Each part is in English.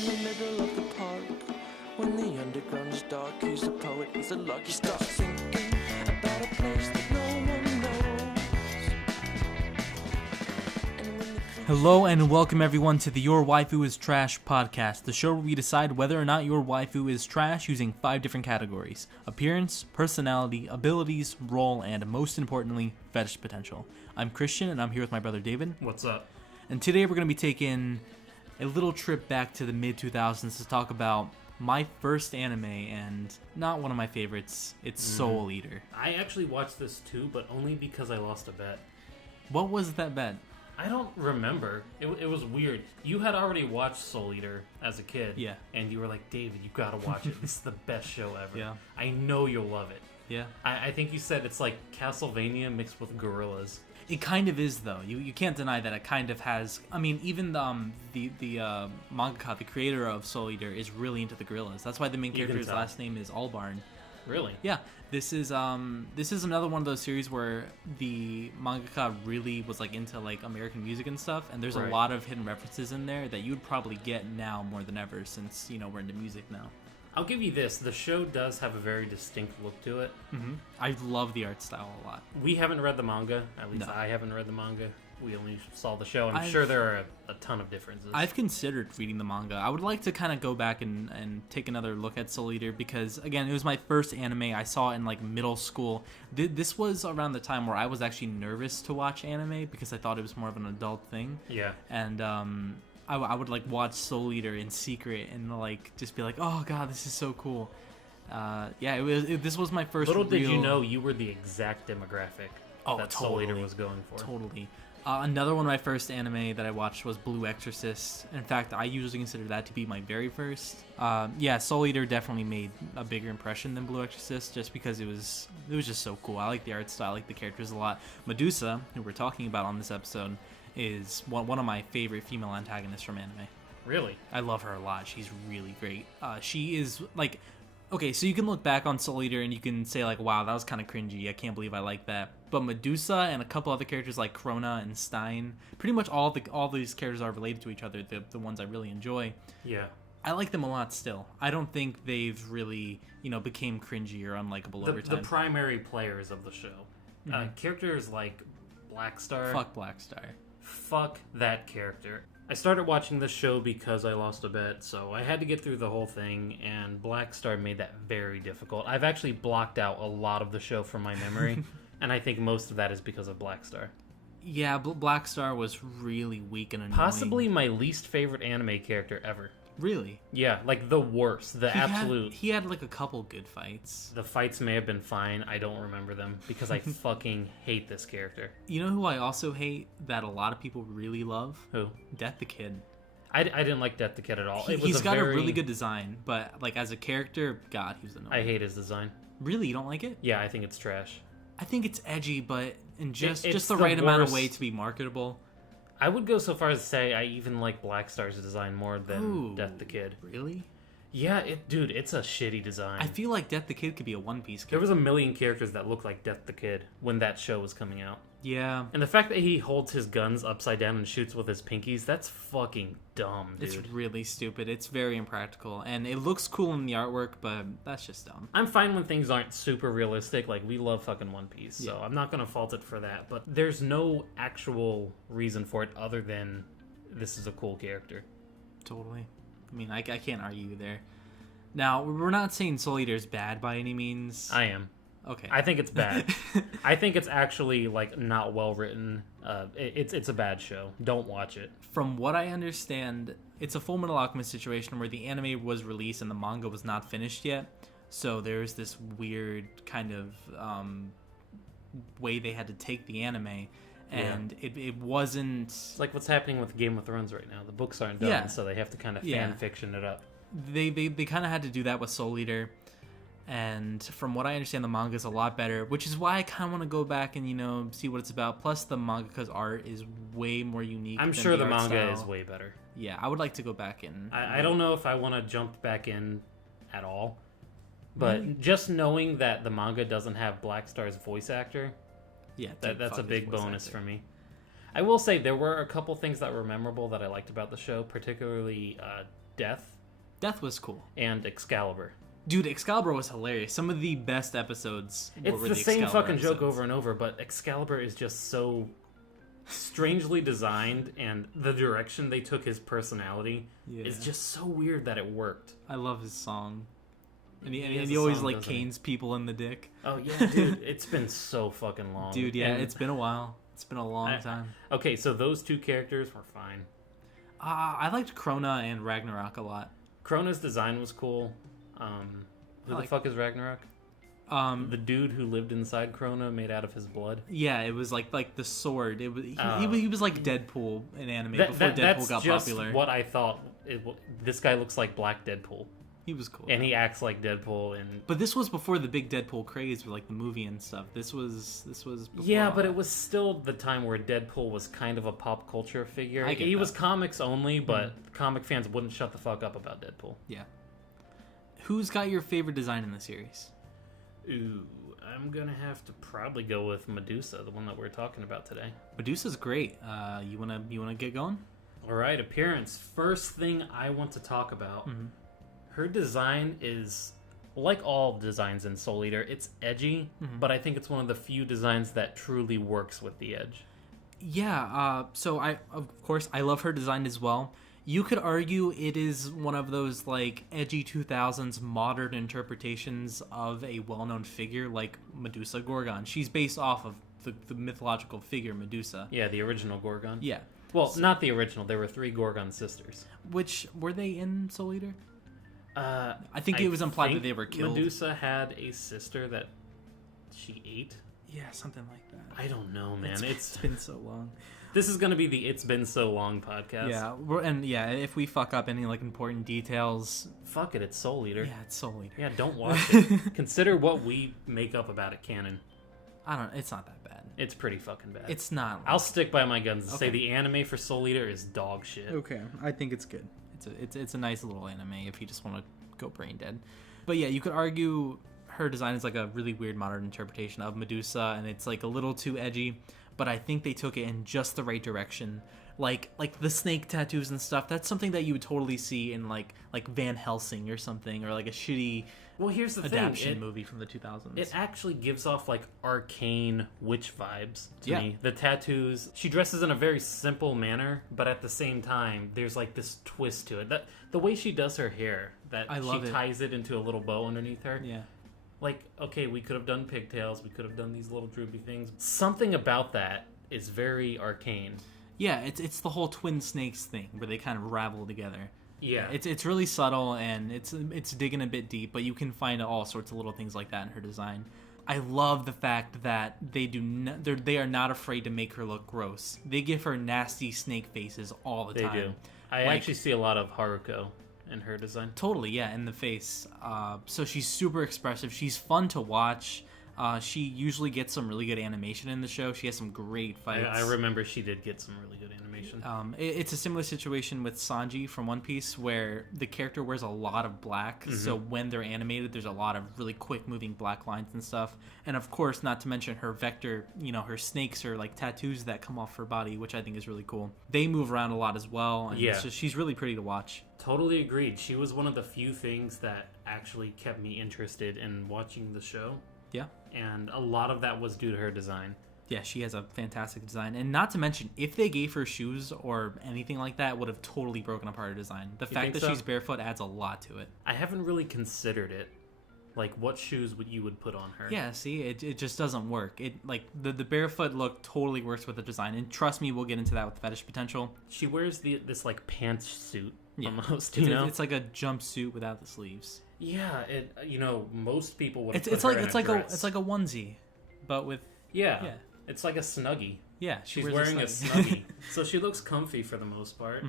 in the middle of the park. When the underground's dark, he's a poet, he's a lark. He starts thinking about a place that no one knows. And when the Hello and welcome everyone to the Your Waifu Is Trash Podcast, the show where we decide whether or not your waifu is trash using 5 different categories: appearance, personality, abilities, role, and most importantly, fetish potential. I'm Christian and I'm here with my brother David. What's up? And today we're going to be taking a little trip back to the mid-2000s to talk about my first anime, and not one of my favorites. It's Soul Eater. I actually watched this too, but only because I lost a bet. What was that bet? I don't remember. It was weird. You had already watched Soul Eater as a kid. Yeah. And you were like, David, you gotta watch it. This is the best show ever. Yeah. I know you'll love it. Yeah. I think you said it's like Castlevania mixed with gorillas. It kind of is, though. You can't deny that it kind of has. I mean, even the mangaka, the creator of Soul Eater, is really into the gorillas. That's why the main You can character's tell. last name is Albarn. Really? Yeah, this is another one of those series where the mangaka really was like into like American music and stuff, and there's a Right. lot of hidden references in there that you would probably get now more than ever, since we're into music now. I'll give you this. The show does have a very distinct look to it. I love the art style a lot. We haven't read the manga. At least No. I haven't read the manga. We only saw the show, and I'm I've- sure there are a ton of differences. I've considered reading the manga. I would like to kind of go back and take another look at Soul Eater because, again, it was my first anime. I saw it in like middle school. This was around the time where I was actually nervous to watch anime because I thought it was more of an adult thing. Yeah. And I would like watch Soul Eater in secret and like just be like, oh god, this is so cool. This was my first. Little did you real- know you were the exact demographic that Soul Eater totally. was going for. Totally. Another one of my first anime that I watched was Blue Exorcist. In fact, I usually consider that to be my very first. Soul Eater definitely made a bigger impression than Blue Exorcist just because it was just so cool. I like the art style, I like the characters a lot. Medusa, who we're talking about on this episode, is one of my favorite female antagonists from anime. Really? I love her a lot. She's really great. She is like, okay, so you can look back on Soul Eater and you can say like, wow, that was kind of cringy. I can't believe I like that. But Medusa and a couple other characters like Krona and Stein, pretty much all these characters are related to each other. The ones I really enjoy. Yeah. I like them a lot still. I don't think they've really, became cringy or unlikable over The time. primary players of the show. Characters like Blackstar. Fuck Blackstar. Fuck that character. I started watching this show because I lost a bet, so I had to get through the whole thing, and Blackstar made that very difficult. I've actually blocked out a lot of the show from my memory, and I think most of that is because of Blackstar. Yeah, Blackstar was really weak and annoying. Possibly my least favorite anime character ever. Really? Yeah, like the worst, the absolute... He had like a couple good fights. The fights may have been fine, I don't remember them, because I fucking hate this character. You know who I also hate that a lot of people really love? Who? Death the Kid. I didn't like Death the Kid at all. He's got a really good design, but like as a character, God, he was annoying. I hate his design. Really? You don't like it? Yeah, I think it's trash. I think it's edgy, but in It's just the the right amount of worst. way to be marketable. I would go so far as to say I even like Blackstar's design more than Ooh, Death the Kid. Really? Yeah, it's a shitty design. I feel like Death the Kid could be a One Piece There character. was a million characters that looked like Death the Kid when that show was coming out. Yeah. And the fact that he holds his guns upside down and shoots with his pinkies, that's fucking dumb, dude. It's really stupid. It's very impractical. And it looks cool in the artwork, but that's just dumb. I'm fine when things aren't super realistic. Like, we love fucking One Piece, so Yeah. I'm not going to fault it for that. But there's no actual reason for it other than this is a cool character. Totally. I mean, I can't argue there. Now, we're not saying Soul Eater is bad by any means. I am. Okay. I think it's bad. I think it's actually, like, not well written. It's a bad show. Don't watch it. From what I understand, it's a Full Metal Alchemist situation where the anime was released and the manga was not finished yet. So there's this weird kind of way they had to take the anime, and it wasn't... It's like what's happening with Game of Thrones right now. The books aren't done, Yeah. so they have to kind of Yeah. fan fiction it up. They kind of had to do that with Soul Eater. And from what I understand, the manga is a lot better, which is why I kind of want to go back and, see what it's about. Plus, the mangaka's art is way more unique. I'm than sure the art manga style. is way better. Yeah, I would like to go back and... I don't know if I want to jump back in at all. But Really? just knowing that the manga doesn't have Blackstar's voice actor, Yeah, dude, that's a fuck his big voice bonus actor. for me. I will say there were a couple things that were memorable that I liked about the show, particularly Death Death was cool. and Excalibur. Dude, Excalibur was hilarious. Some of the best episodes were It's the the same Excalibur fucking joke episodes. over and over, but Excalibur is just so strangely designed, and the direction they took his personality is just so weird that it worked. I love his song. And He has he a always song, like doesn't he? canes people in the dick. Oh yeah, dude, it's been so fucking long. Dude, yeah, And- it's been a while. It's been a long time. Okay, so those two characters were fine. I liked Krona and Ragnarok a lot. Krona's design was cool. Who the fuck is Ragnarok? The dude who lived inside Krona made out of his blood. Yeah, it was like the sword. It was he was like Deadpool in anime before Deadpool That's got just popular. what I thought. This guy looks like Black Deadpool, He was cool. and he acts like Deadpool. And But this was before the big Deadpool craze with like the movie and stuff. This was before yeah, all but that. it was still the time where Deadpool was kind of a pop culture figure. I get He that. was comics only, but comic fans wouldn't shut the fuck up about Deadpool. Yeah. Who's got your favorite design in the series? Ooh, I'm gonna have to probably go with Medusa, the one that we're talking about today. Medusa's great. You wanna get going? All right, appearance. First thing I want to talk about. Her design is like all designs in Soul Eater. It's edgy, but I think it's one of the few designs that truly works with the edge. Yeah. So of course I love her design as well. You could argue it is one of those like edgy 2000s modern interpretations of a well-known figure like Medusa Gorgon. She's based off of the mythological figure Medusa. Yeah, the original Gorgon. Yeah. Well, not the original. There were 3 Gorgon sisters. Which were they in Soul Eater? I think it was implied that think they were killed. Medusa had a sister that she ate. Yeah, something like that. I don't know, man. It's been so long. This is going to be the It's Been So Long podcast. Yeah, if we fuck up any like important details, Fuck it, it's Soul Eater. yeah, it's Soul Eater. Yeah, don't watch it. Consider what we make up about it canon. I don't. It's not that bad. It's pretty fucking bad. It's not. I'll stick by my guns and say Okay. the anime for Soul Eater is dog shit. Okay, I think it's good. It's a nice little anime if you just want to go brain dead. But yeah, you could argue her design is like a really weird modern interpretation of Medusa, and it's like a little too edgy. But I think they took it in just the right direction. Like the snake tattoos and stuff. That's something that you would totally see in like Van Helsing or something, or like a shitty Well, here's the adaptation thing. movie from the 2000s. It actually gives off like arcane witch vibes to Yeah. me. The tattoos, she dresses in a very simple manner, but at the same time, there's like this twist to it. That the way she does her hair, that I love she it. ties it into a little bow underneath her. Yeah. Like, okay, we could have done pigtails, we could have done these little droopy things. Something about that is very arcane. Yeah, it's the whole twin snakes thing where they kind of ravel together. Yeah. It's really subtle and it's digging a bit deep, but you can find all sorts of little things like that in her design. I love the fact that they are not afraid to make her look gross. They give her nasty snake faces all the They time. do. I Like- actually see a lot of Haruko in her design. Totally, yeah, in the face. So she's super expressive. She's fun to watch. She usually gets some really good animation in the show. She has some great fights. I remember she did get some really good animation. It's a similar situation with Sanji from One Piece, where the character wears a lot of black. So when they're animated, there's a lot of really quick moving black lines and stuff. And of course, not to mention her vector, her snakes are like tattoos that come off her body, which I think is really cool. They move around a lot as well. And Yeah. she's really pretty to watch. Totally agreed. She was one of the few things that actually kept me interested in watching the show. Yeah. And a lot of that was due to her design. Yeah, she has a fantastic design. And not to mention, if they gave her shoes or anything like that, would have totally broken apart her design. The fact think that so? she's barefoot adds a lot to it. I haven't really considered it. Like, what shoes you would put on her? Yeah, see, it just doesn't work. It like the barefoot look totally works with the design. And trust me, we'll get into that with Fetish Potential. She wears this, like, pantsuit Yeah. almost, It's like a jumpsuit without the sleeves. Yeah, most people would have It's like a onesie, but with Yeah. It's like a Snuggie. yeah. She's wears wearing a Snuggie. Snuggie. So she looks comfy for the most part.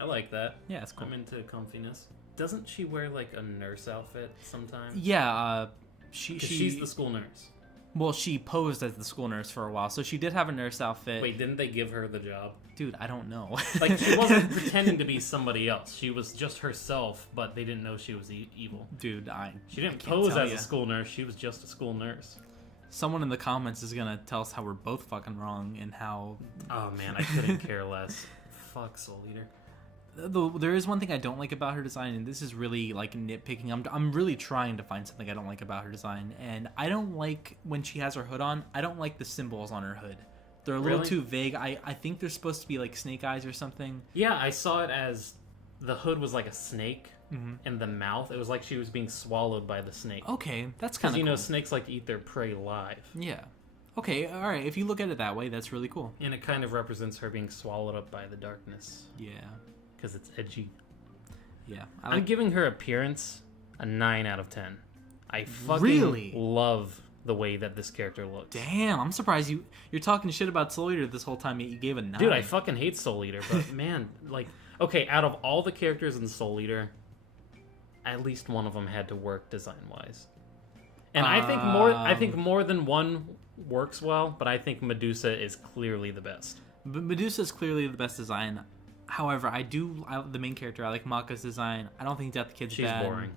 I like that. Yeah, it's cool. I'm into comfiness. Doesn't she wear like a nurse outfit sometimes? Yeah, 'Cause she's she's the school nurse. well, she posed as the school nurse for a while, so she did have a nurse outfit. Wait, didn't they give her the job? Dude, I don't know. Like, she wasn't pretending to be somebody else. She was just herself, but they didn't know she was evil. Dude, She didn't can't pose tell as ya. a school nurse. She was just a school nurse. Someone in the comments is gonna tell us how we're both fucking wrong and how. Oh man, I couldn't care less. Fuck Soul Eater. There is one thing I don't like about her design, and this is really like nitpicking. I'm really trying to find something I don't like about her design, and I don't like when she has her hood on. I don't like the symbols on her hood. They're a little Really? too vague. I think they're supposed to be like snake eyes or something. Yeah, I saw it as the hood was like a snake, and the mouth, it was like she was being swallowed by the snake. Okay, that's Because, kind of you cool. know, snakes like to eat their prey live. Yeah. Okay, all right. If you look at it that way, that's really cool. And it kind of represents her being swallowed up by the darkness. Yeah. Because it's edgy. Yeah. I'm giving her appearance a 9 out of 10. I fucking Really? love the way that this character looks. Damn, I'm surprised you're talking shit about Soul Eater this whole time, yet you gave a 9. Dude, I fucking hate Soul Eater, but man, like, okay, out of all the characters in Soul Eater, at least one of them had to work design-wise. And I think more than one works well, but I think Medusa is clearly the best. But Medusa is clearly the best design. However, the main character. I like Maka's design. I don't think Death the Kid's She's bad. boring.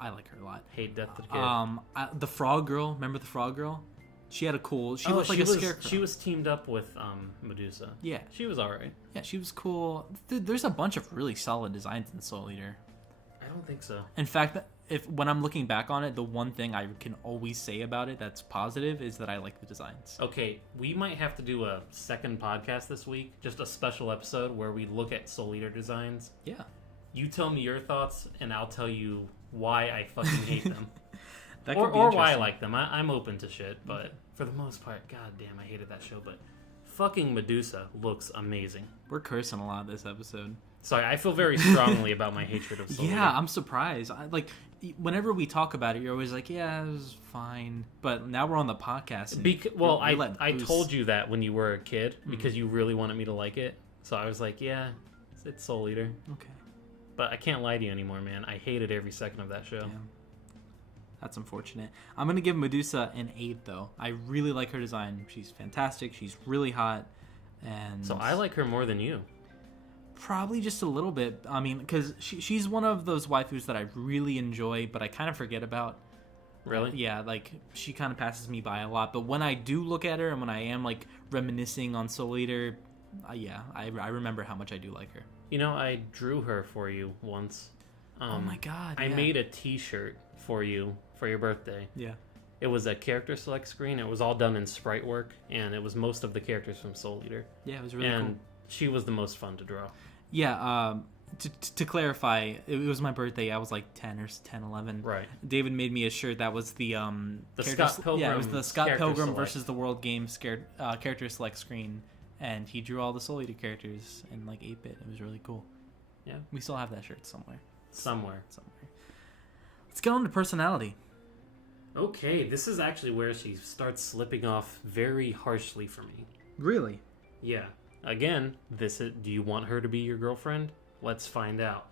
I like her a lot. Hate Death to the Kid. The Frog Girl. Remember the Frog Girl? She had a cool. She looked like a scarecrow. She was teamed up with Medusa. Yeah. She was alright. Yeah, she was cool. There's a bunch of really solid designs in Soul Eater. I don't think so. In fact, when I'm looking back on it, the one thing I can always say about it that's positive is that I like the designs. Okay, we might have to do a second podcast this week, just a special episode where we look at Soul Eater designs. Yeah. You tell me your thoughts, and I'll tell you why I fucking hate them. That could be or why I interesting. like them. I'm open to shit, but for the most part, god damn, I hated that show. But fucking Medusa looks amazing. We're cursing a lot this episode. Sorry, I feel very strongly about my hatred of Soul Eater. Yeah, I'm surprised. Whenever we talk about it, you're always like, yeah, it was fine. But now we're on the podcast. And I told you that when you were a kid because you really wanted me to like it. So I was like, yeah, it's Soul Eater. Okay. But I can't lie to you anymore, man. I hated every second of that show. Yeah. That's unfortunate. I'm going to give Medusa an 8, though. I really like her design. She's fantastic. She's really hot. And So I like her more than you. probably just a little bit. I mean, because she's one of those waifus that I really enjoy, but I kind of forget about. Really? Yeah, like, she kind of passes me by a lot. But when I do look at her and when I am, like, reminiscing on Soul Eater, I remember how much I do like her. You know, I drew her for you once. Oh my god, I yeah. made a t-shirt for you for your birthday. Yeah. It was a character select screen. It was all done in sprite work, and it was most of the characters from Soul Eater. Yeah, it was really and cool. she was the most fun to draw. Yeah, to clarify, it was my birthday. I was like 10 or 10, 11. Right. David made me a shirt that was the Scott Pilgrim. Yeah, it was the Scott character Pilgrim select. versus the World Game character select screen, and he drew all the Soul Eater characters in like 8-bit. It was really cool. Yeah. We still have that shirt somewhere. Somewhere. Let's get on to personality. Okay, this is actually where she starts slipping off very harshly for me. Really? Yeah. Again, do you want her to be your girlfriend? Let's find out.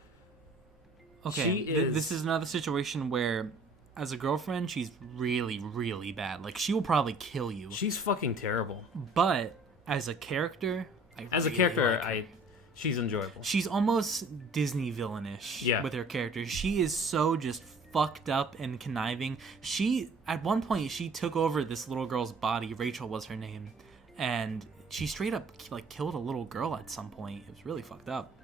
Okay, She is- this is another situation where, as a girlfriend, she's really, really bad. Like, she will probably kill you. She's fucking terrible. But as a character, she's enjoyable. she's almost Disney villainish with her character. She is so just fucked up and conniving. At one point, she took over this little girl's body. Rachel was her name. And she straight up like killed a little girl at some point. It was really fucked up.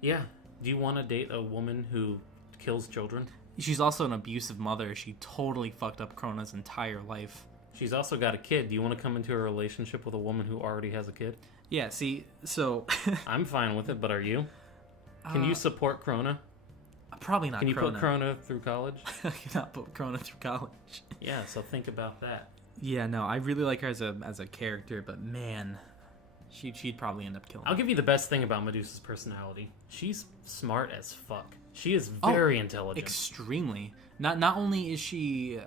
Yeah. Do you want to date a woman who kills children? She's also an abusive mother. She totally fucked up Krona's entire life. She's also got a kid. Do you want to come into a relationship with a woman who already has a kid? Yeah, see, so... I'm fine with it, but are you? Can you support Krona? Probably not. Can you put Krona through college? I cannot put Krona through college. Yeah, so think about that. Yeah, no, I really like her as a character, but man, she'd probably end up killing. I'll give you the best thing about Medusa's personality. She's smart as fuck. She is very intelligent. Extremely. Not only is she,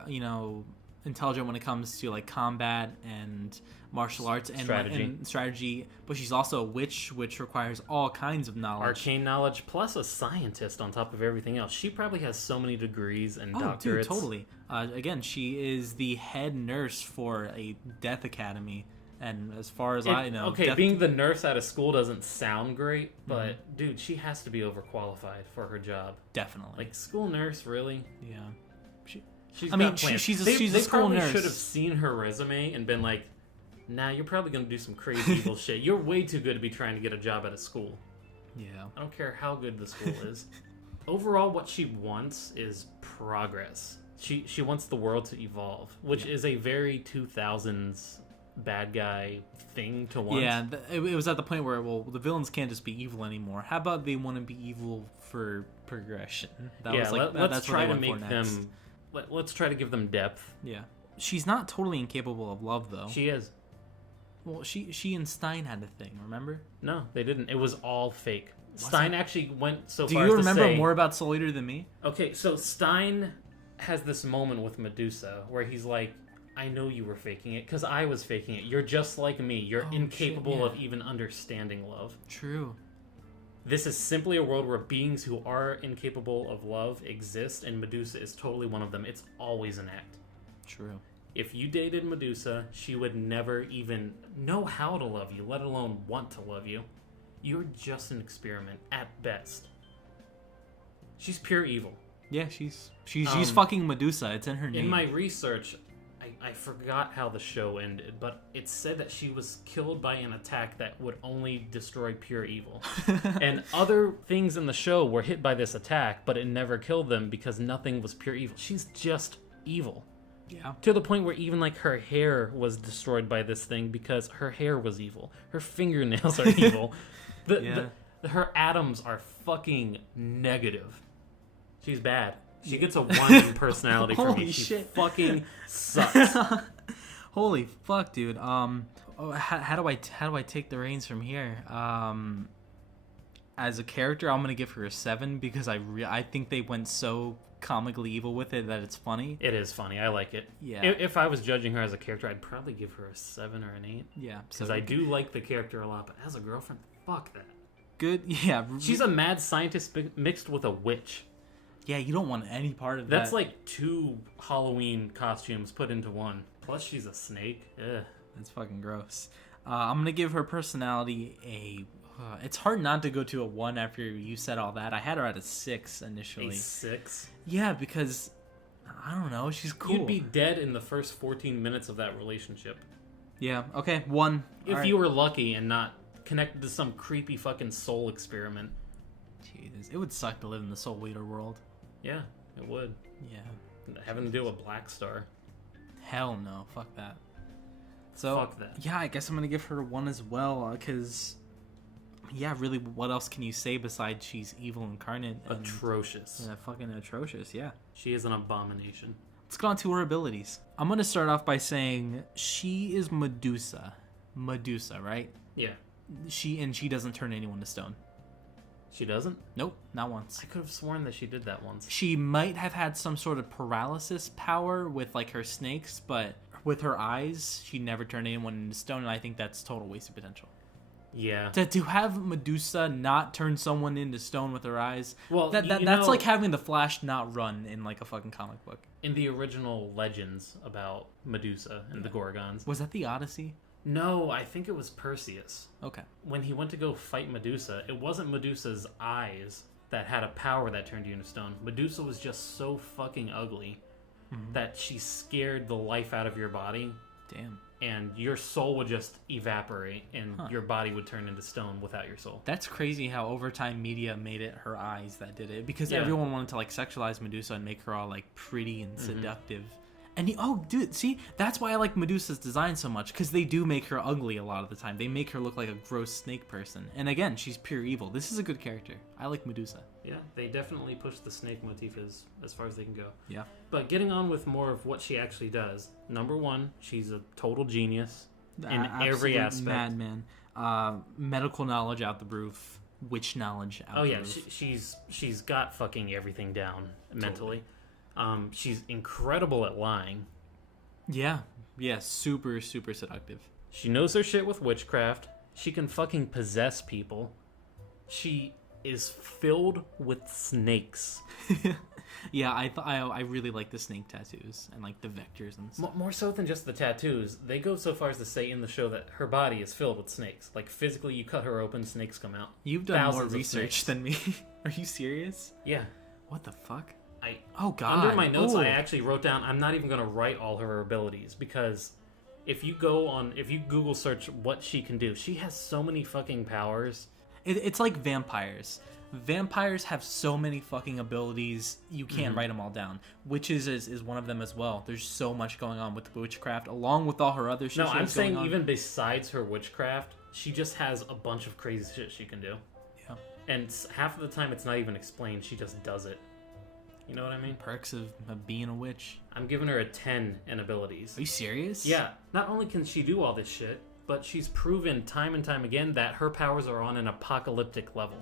intelligent when it comes to like combat and martial arts and strategy, but she's also a witch, which requires all kinds of knowledge. Arcane knowledge plus a scientist on top of everything else. She probably has so many degrees and doctorates. Dude, totally. Again, she is the head nurse for a death academy, and as far as I know, being the nurse at a school doesn't sound great, but dude, she has to be overqualified for her job. Definitely. Like, school nurse, really? Yeah. She's she's a school probably nurse. Should have seen her resume and been like, nah, you're probably going to do some crazy evil shit. You're way too good to be trying to get a job at a school. Yeah. I don't care how good the school is. Overall, what she wants is progress. She wants the world to evolve, which is a very 2000s bad guy thing to want. Yeah, it was at the point where, well, the villains can't just be evil anymore. How about they want to be evil for progression? Let's try to make them... Let's try to give them depth. Yeah. She's not totally incapable of love, though. She is. Well, she and Stein had a thing, remember? No, they didn't. It was all fake. Stein actually went so Do far you as to remember say... more about Soul Eater than me? Okay, so Stein has this moment with Medusa where he's like, I know you were faking it because I was faking it. You're just like me. You're incapable of even understanding love. True. This is simply a world where beings who are incapable of love exist, and Medusa is totally one of them. It's always an act. True. If you dated Medusa, she would never even know how to love you, let alone want to love you. You're just an experiment at best. She's pure evil. Yeah, she's fucking Medusa. It's in her name. In my research, I forgot how the show ended, but it said that she was killed by an attack that would only destroy pure evil. And other things in the show were hit by this attack, but it never killed them because nothing was pure evil. She's just evil. Yeah. To the point where even like her hair was destroyed by this thing because her hair was evil. Her fingernails are evil. Her atoms are fucking negative. She's bad. She gets a 1 in personality for me. Holy She shit. fucking sucks. Holy fuck, dude. How do I take the reins from here? As a character, I'm gonna give her a 7 because I think they went so comically evil with it that it's funny. It is funny. I like it. Yeah. If I was judging her as a character, I'd probably give her a 7 or an 8. Yeah. Because I do like the character a lot, but as a girlfriend, fuck that. Good. Yeah. She's a mad scientist mixed with a witch. Yeah, you don't want any part of that. That's like 2 Halloween costumes put into one. Plus, she's a snake. Ugh. That's fucking gross. I'm gonna give her personality a. It's hard not to go to a 1 after you said all that. I had her at a 6 initially. A 6? Yeah, because I don't know. She's cool. You'd be dead in the first 14 minutes of that relationship. Yeah. Okay. 1. If you were lucky and not connected to some creepy fucking soul experiment. Jesus, it would suck to live in the Soul Eater world. Yeah, it would. Yeah. Having to deal with Black Star. Hell no. Fuck that. So, fuck that. Yeah, I guess I'm going to give her a 1 as well, because, yeah, really, what else can you say besides she's evil incarnate? And, atrocious. Yeah, fucking atrocious, yeah. She is an abomination. Let's get on to her abilities. I'm going to start off by saying she is Medusa. Medusa, right? Yeah. She doesn't turn anyone to stone. She doesn't? Nope, not once. I could have sworn that she did that once. She might have had some sort of paralysis power with, like, her snakes, but with her eyes, she never turned anyone into stone, and I think that's total waste of potential. Yeah. To have Medusa not turn someone into stone with her eyes, well, that's like having the Flash not run in, like, a fucking comic book. In the original legends about Medusa and the Gorgons... Was that the Odyssey? No, I think it was Perseus. Okay. When he went to go fight Medusa, it wasn't Medusa's eyes that had a power that turned you into stone. Medusa was just so fucking ugly that she scared the life out of your body. Damn. And your soul would just evaporate, and your body would turn into stone without your soul. That's crazy how over time media made it her eyes that did it. Because everyone wanted to, like, sexualize Medusa and make her all, like, pretty and seductive. And dude, see, that's why I like Medusa's design so much, because they do make her ugly a lot of the time. They make her look like a gross snake person. And again, she's pure evil. This is a good character. I like Medusa. Yeah, they definitely push the snake motif as far as they can go. Yeah. But getting on with more of what she actually does. Number 1, she's a total genius in every aspect. Madman. Medical knowledge out the roof. Witch knowledge out the roof. She's got fucking everything down mentally. She's incredible at lying. Yeah, super, super seductive. She knows her shit with witchcraft. She can fucking possess people. She is filled with snakes. Yeah, I really like the snake tattoos and, like, the vectors and stuff. More so than just the tattoos, they go so far as to say in the show that her body is filled with snakes. Like, physically, you cut her open, snakes come out. You've done more research than me. Are you serious? Yeah. What the fuck? Oh god. Under my notes, I actually wrote down, I'm not even going to write all her abilities, because if you Google search what she can do, she has so many fucking powers. It's like vampires. Vampires have so many fucking abilities, you can't write them all down. Witches is one of them as well. There's so much going on with witchcraft, along with all her other shit. No, I'm saying even besides her witchcraft, she just has a bunch of crazy shit she can do. Yeah. And half of the time, it's not even explained. She just does it. You know what I mean? Perks of being a witch. I'm giving her a 10 in abilities. Are you serious? Yeah. Not only can she do all this shit, but she's proven time and time again that her powers are on an apocalyptic level.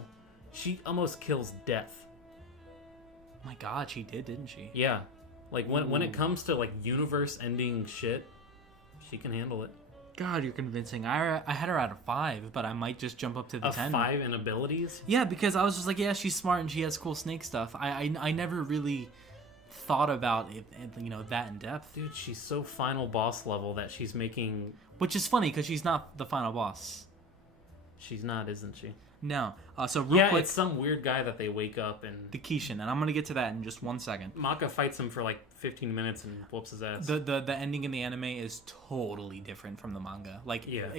She almost kills death. Oh my god, she did, didn't she? Yeah. Like, when it comes to, like, universe-ending shit, she can handle it. God, you're convincing. I had her at a 5, but I might just jump up to the 10. A 5 in abilities? Yeah, because I was just like, yeah, she's smart and she has cool snake stuff. I never really thought about it, that in depth. Dude, she's so final boss level that she's making... Which is funny, because she's not the final boss. She's not, isn't she? No. So real quick, it's some weird guy that they wake up and... the Kishin, and I'm going to get to that in just 1 second. Maka fights him for like 15 minutes and whoops his ass. The ending in the anime is totally different from the manga. Like, yeah.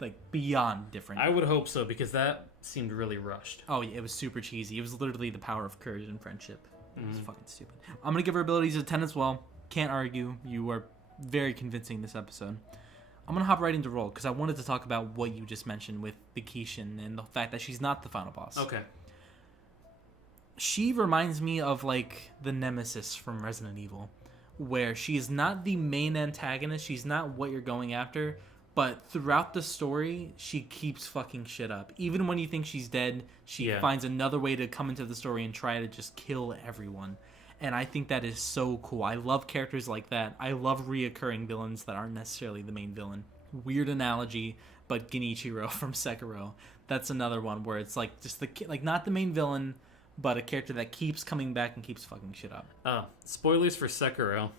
Like beyond different. I would hope so, because that seemed really rushed. Oh, yeah, it was super cheesy. It was literally the power of courage and friendship. It was fucking stupid. I'm going to give her abilities a 10 as well. Can't argue. You are very convincing this episode. I'm going to hop right into roll, because I wanted to talk about what you just mentioned with the Kishin and the fact that she's not the final boss. Okay. She reminds me of, like, the Nemesis from Resident Evil, where she is not the main antagonist, she's not what you're going after, but throughout the story, she keeps fucking shit up. Even when you think she's dead, she finds another way to come into the story and try to just kill everyone. And I think that is so cool. I love characters like that. I love reoccurring villains that aren't necessarily the main villain. Weird analogy, but Genichiro from Sekiro. That's another one where it's like just not the main villain, but a character that keeps coming back and keeps fucking shit up. Spoilers for Sekiro.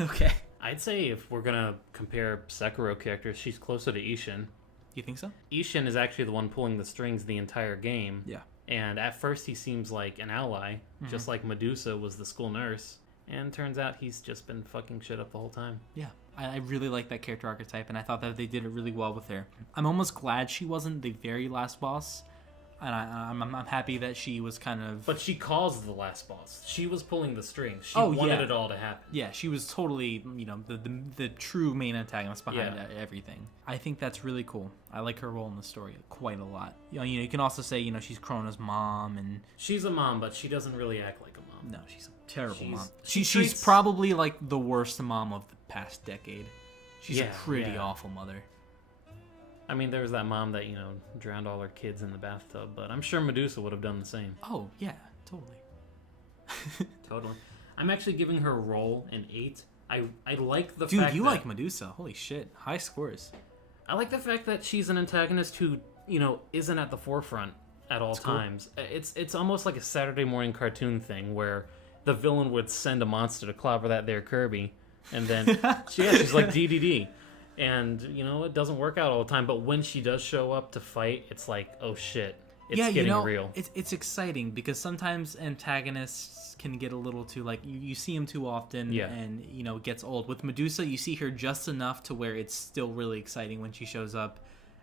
Okay. I'd say if we're gonna compare Sekiro characters, she's closer to Ishin. You think so? Ishin is actually the one pulling the strings the entire game. Yeah. And at first he seems like an ally, just like Medusa was the school nurse. And turns out he's just been fucking shit up the whole time. Yeah. I really like that character archetype, and I thought that they did it really well with her. I'm almost glad she wasn't the very last boss. And I'm happy that she was kind of... But she caused the last boss. She was pulling the strings. She wanted it all to happen. Yeah, she was totally, the true main antagonist behind everything. I think that's really cool. I like her role in the story quite a lot. You can also say, she's Krona's mom, and... She's a mom, but she doesn't really act like a mom. No, she's a terrible mom. She's probably, like, the worst mom of the past decade. She's a pretty awful mother. I mean, there was that mom that, drowned all her kids in the bathtub, but I'm sure Medusa would have done the same. Oh, yeah, totally. Totally. I'm actually giving her role an 8. I like the fact Dude, you like Medusa. Holy shit. High scores. I like the fact that she's an antagonist who, isn't at the forefront at all times. Cool. It's almost like a Saturday morning cartoon thing where the villain would send a monster to clobber that there Kirby, and then she's like DDD. And, it doesn't work out all the time. But when she does show up to fight, it's like, oh, shit. It's getting real. It's exciting because sometimes antagonists can get a little too, like, you see them too often and, it gets old. With Medusa, you see her just enough to where it's still really exciting when she shows up.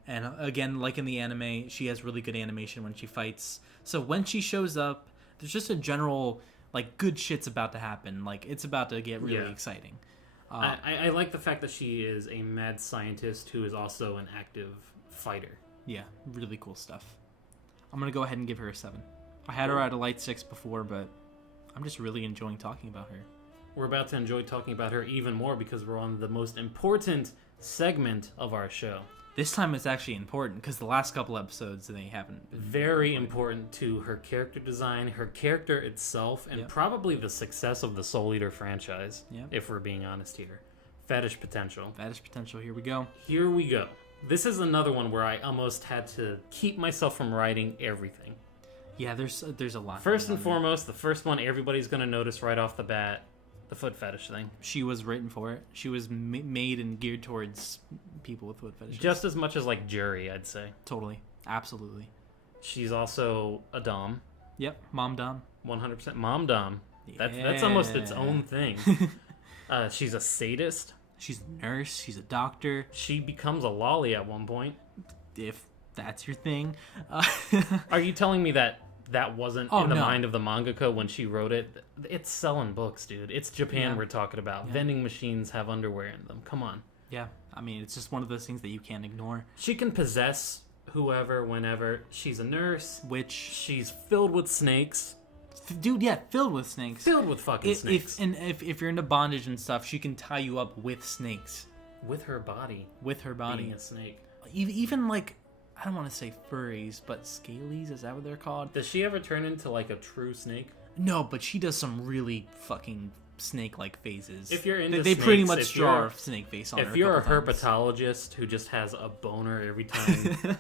And, again, like in the anime, she has really good animation when she fights. So when she shows up, there's just a general, like, good shit's about to happen. Like, it's about to get really exciting. I like the fact that she is a mad scientist who is also an active fighter. Yeah, really cool stuff. I'm going to go ahead and give her a 7. I had her at a light 6 before, but I'm just really enjoying talking about her. We're about to enjoy talking about her even more because we're on the most important segment of our show. This time it's actually important because the last couple episodes they haven't been very important to her character design, her character itself, and probably the success of the Soul Eater franchise, if we're being honest here. Fetish Potential. Fetish Potential, here we go. Here we go. This is another one where I almost had to keep myself from writing everything. Yeah, there's a lot. First and foremost, the first one everybody's going to notice right off the bat, the foot fetish thing. She was written for it. She was made and geared towards people with foot fetishes. Just as much as like Jury, I'd say. Totally. Absolutely. She's also a dom. Yep. Mom dom. 100% mom dom. Yeah. That's almost its own thing. She's a sadist. She's a nurse. She's a doctor. She becomes a lolly at one point. If that's your thing. Are you telling me that wasn't in the no. mind of the mangaka when she wrote it? It's selling books, dude. It's Japan Yeah. we're talking about. Yeah. Vending machines have underwear in them. Come on. Yeah, I mean, it's just one of those things that you can't ignore. She can possess whoever, whenever. She's a nurse. Which, She's filled with snakes. dude, yeah, filled with snakes. Filled with fucking snakes. If you're into bondage and stuff, she can tie you up with snakes. With her body. With her body. Being a snake. Even like, I don't want to say furries, but scalies, is that what they're called? Does she ever turn into like a true snake? No, but she does some really fucking snake-like phases. If you're into they pretty snakes, much if draw you're- a snake face on her. If you're a couple times. herpetologist who just has a boner every time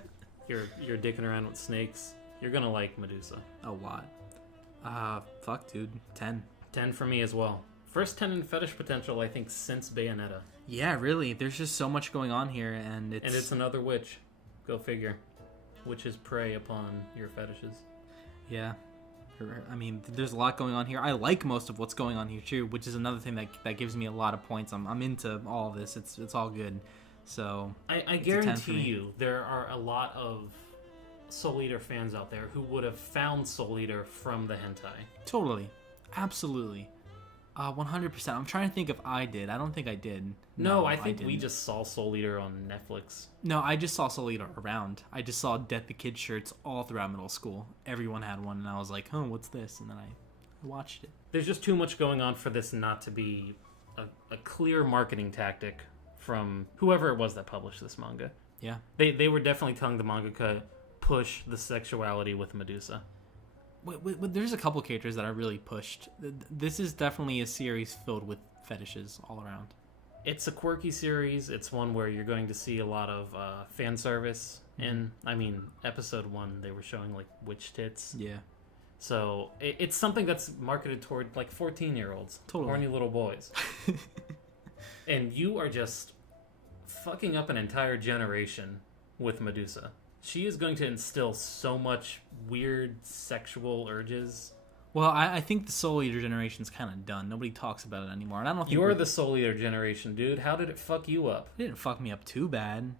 you're dicking around with snakes, you're gonna like Medusa. A lot. Fuck, dude. 10. 10 for me as well. First 10 in Fetish Potential, I think, since Bayonetta. Yeah, really. There's just so much going on here, and it's another witch. Go figure. Witches prey upon your fetishes. Yeah. I mean, there's a lot going on here. I like most of what's going on here too, which is another thing that gives me a lot of points. I'm into all this. It's all good. So I it's a 10 for guarantee me. you there are a lot of Soul Eater fans out there who would have found Soul Eater from the hentai. Totally, absolutely, 100%. I'm trying to think if I did. I don't think I did. No, I think we didn't. just saw Soul Eater on Netflix. No, I just saw Soul Eater around. I just saw Death the Kid shirts all throughout middle school. Everyone had one, and I was like, "Oh, what's this?" And then I watched it. There's just too much going on for this not to be a clear marketing tactic from whoever it was that published this manga. Yeah. They were definitely telling the mangaka, push the sexuality with Medusa. Wait, there's a couple characters that are really pushed. This is definitely a series filled with fetishes all around. It's a quirky series. It's one where you're going to see a lot of fan service. And, I mean, episode 1, they were showing, like, witch tits. Yeah. So, it's something that's marketed toward, like, 14-year-olds. Totally. Horny little boys. And you are just fucking up an entire generation with Medusa. She is going to instill so much weird sexual urges. Well, I think the Soul Eater generation's kind of done. Nobody talks about it anymore, and I don't think You're the Soul Eater generation, dude. How did it fuck you up? it didn't fuck me up too bad.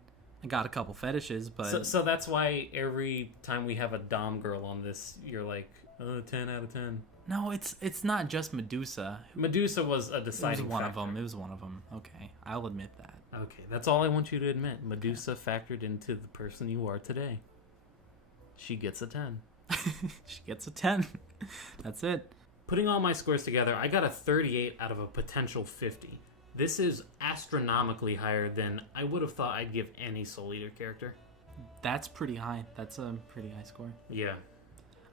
I got a couple fetishes, but So that's why every time we have a Dom girl on this, you're like, 10 out of 10. no, it's not just Medusa. Medusa was a It was deciding one factor. of them. It was one of them. Okay, I'll admit that. Okay, that's all I want you to admit. Medusa factored into the person you are today. She gets a 10. She gets a 10. That's it. Putting all my scores together, I got a 38 out of a potential 50. This is astronomically higher than I would have thought I'd give any Soul Eater character. That's pretty high. That's a pretty high score. Yeah.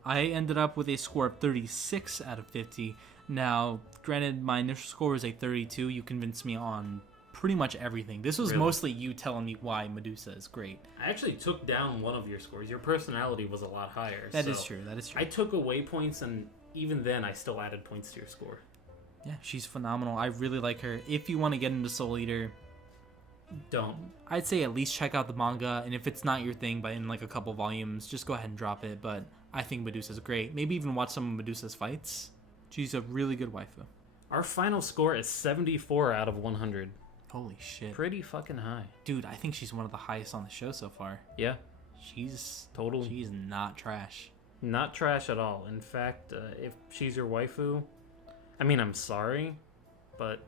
I ended up with a score of 36 out of 50. Now, granted, my initial score was a 32. You convinced me on pretty much everything. This was Really? mostly you telling me why Medusa is great. I actually took down one of your scores. Your personality was a lot higher. That so is true. That is true. I took away points, and even then, I still added points to your score. Yeah, she's phenomenal. I really like her. If you want to get into Soul Eater, Don't. I'd say at least check out the manga, and if it's not your thing, but in like a couple volumes, just go ahead and drop it. But I think Medusa's great. Maybe even watch some of Medusa's fights. She's a really good waifu. Our final score is 74 out of 100. Holy shit. Pretty fucking high. Dude, I think she's one of the highest on the show so far. Yeah, She's totally. She's not trash. Not trash at all. In fact, if she's your waifu, I mean, I'm sorry, but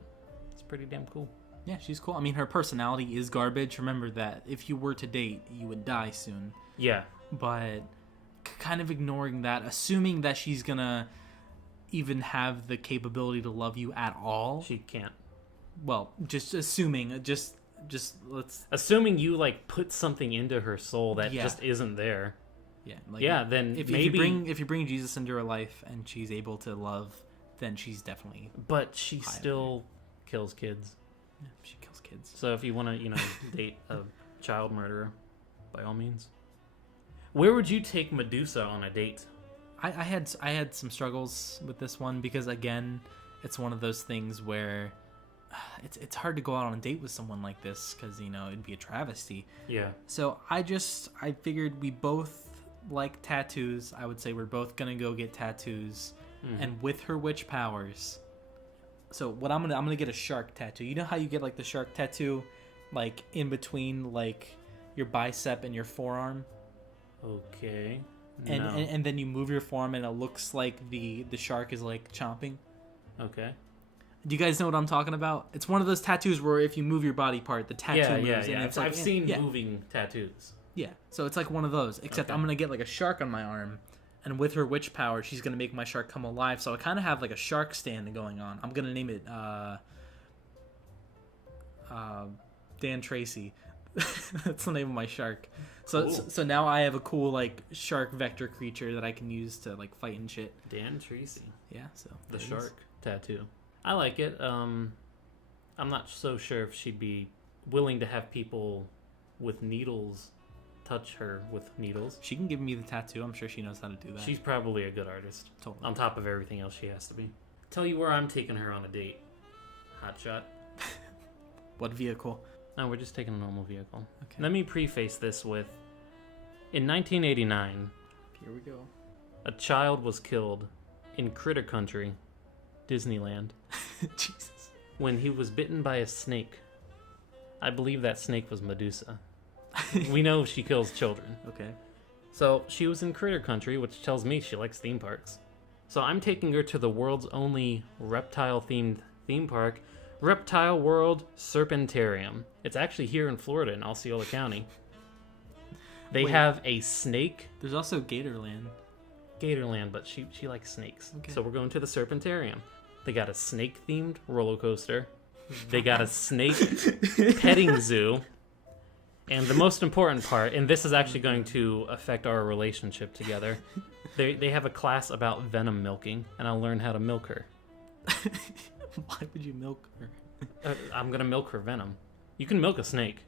it's pretty damn cool. Yeah, she's cool. I mean, her personality is garbage. Remember that if you were to date, you would die soon. Yeah. But kind of ignoring that, assuming that she's gonna even have the capability to love you at all. She can't. Well, just assuming, just let's, Assuming you, like, put something into her soul that Yeah. just isn't there. yeah, like, Yeah, then if maybe... you bring Jesus into her life and she's able to love, then she's definitely, But she high up still kills kids. yeah, she kills kids. So if you want to, date a child murderer, by all means. Where would you take Medusa on a date? I had some struggles with this one because again, it's one of those things where it's hard to go out on a date with someone like this because it'd be a travesty. Yeah. So I figured we both like tattoos. I would say we're both gonna go get tattoos, and with her witch powers. So what I'm gonna get a shark tattoo. You know how you get like the shark tattoo, like in between like your bicep and your forearm. Okay. And, No. and then you move your form, and it looks like the shark is like chomping. Okay. Do you guys know what I'm talking about? It's one of those tattoos where if you move your body part, the tattoo moves. And it's like, I've seen moving tattoos. Yeah, so it's like one of those, except Okay. I'm going to get like a shark on my arm, and with her witch power, she's going to make my shark come alive, so I kind of have like a shark stand going on. I'm going to name it Dan Tracy. That's the name of my shark. Cool. So now I have a cool like shark vector creature that I can use to like fight and shit. Dan Tracy. Yeah, so The there it shark tattoo. I like it. I'm not so sure if she'd be willing to have people with needles touch her with needles. is. She can give me the tattoo. I'm sure she knows how to do that. She's probably a good artist. totally. On top of everything else she has to be. Tell you where I'm taking her on a date. Hot shot. What vehicle? No, we're just taking a normal vehicle. Okay. Let me preface this with, in 1989, Here we go. a child was killed in Critter Country, Disneyland, Jesus. when he was bitten by a snake. I believe that snake was Medusa. We know she kills children. Okay. So she was in Critter Country, which tells me she likes theme parks. So I'm taking her to the world's only reptile-themed theme park, Reptile World Serpentarium. It's actually here in Florida in Osceola County. They Wait. have a snake There's also Gatorland. Gatorland, but she likes snakes. Okay. So we're going to the Serpentarium. They got a snake-themed roller coaster. They got a snake petting zoo. And the most important part, and this is actually going to affect our relationship together, they have a class about venom milking, and I'll learn how to milk her. Why would you milk her? I'm going to milk her venom. You can milk a snake.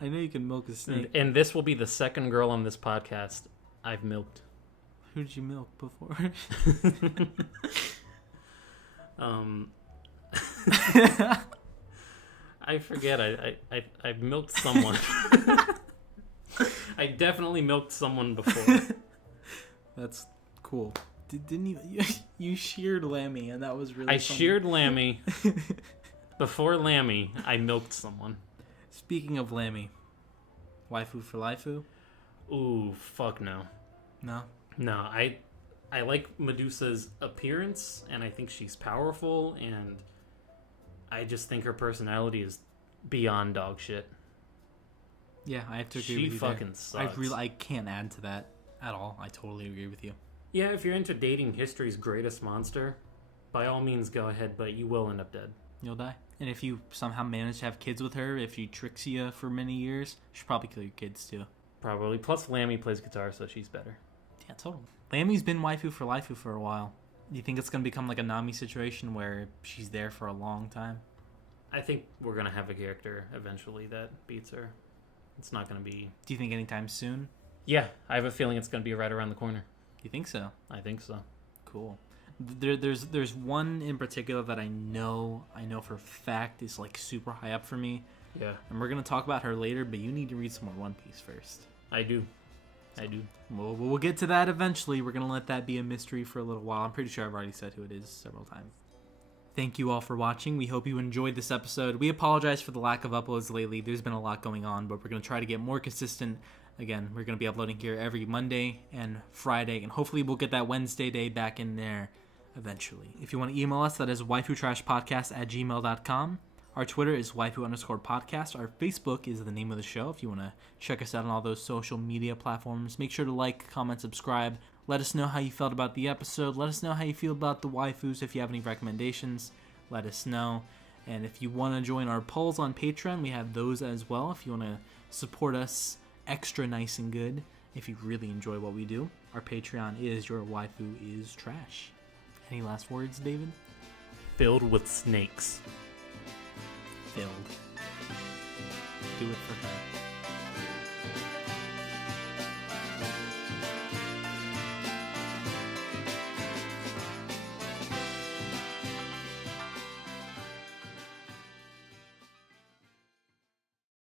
I know you can milk a snake. And this will be the second girl on this podcast I've milked. Who did you milk before? I forget. I milked someone. I definitely milked someone before. That's cool. Didn't you sheared Lammy, and that was really I funny. sheared Lammy. Before Lammy, I milked someone. Speaking of Lammy, waifu for laifu? Ooh, fuck no. No? No, I like Medusa's appearance, and I think she's powerful, and I just think her personality is beyond dog shit. Yeah, I have to agree She with you fucking there. sucks. I can't add to that at all. I totally agree with you. Yeah, if you're into dating history's greatest monster, by all means go ahead, but you will end up dead. You'll die. And if you somehow manage to have kids with her, if she tricks you for many years, she'll probably kill your kids too. Probably. Plus, Lammy plays guitar, so she's better. Yeah, totally. Lammy's been waifu for laifu for a while. Do you think it's going to become like a Nami situation where she's there for a long time? I think we're going to have a character eventually that beats her. It's not going to be... Do you think anytime soon? Yeah, I have a feeling it's going to be right around the corner. You think so? I think so. Cool. There's one in particular that I know for a fact is like super high up for me, Yeah, and we're gonna talk about her later. But you need to read some more One Piece first. I do. I do. We'll get to that eventually. We're gonna let that be a mystery for a little while. I'm pretty sure I've already said who it is several times. Thank you all for watching. We hope you enjoyed this episode. We apologize for the lack of uploads lately. There's been a lot going on, but we're gonna try to get more consistent. Again, we're gonna be uploading here every Monday and Friday, and hopefully we'll get that Wednesday day back in there eventually. If you want to email us, that is waifutrashpodcast@gmail.com. Our Twitter is waifu_podcast. Our Facebook is the name of the show. If you want to check us out on all those social media platforms, make sure to like, comment, subscribe. Let us know how you felt about the episode. Let us know how you feel about the waifus. If you have any recommendations, let us know. And if you want to join our polls on Patreon, we have those as well. If you want to support us extra nice and good, if you really enjoy what we do, our Patreon is Your Waifu Is Trash. Any last words, David? Filled with snakes. Filled. Do it for her.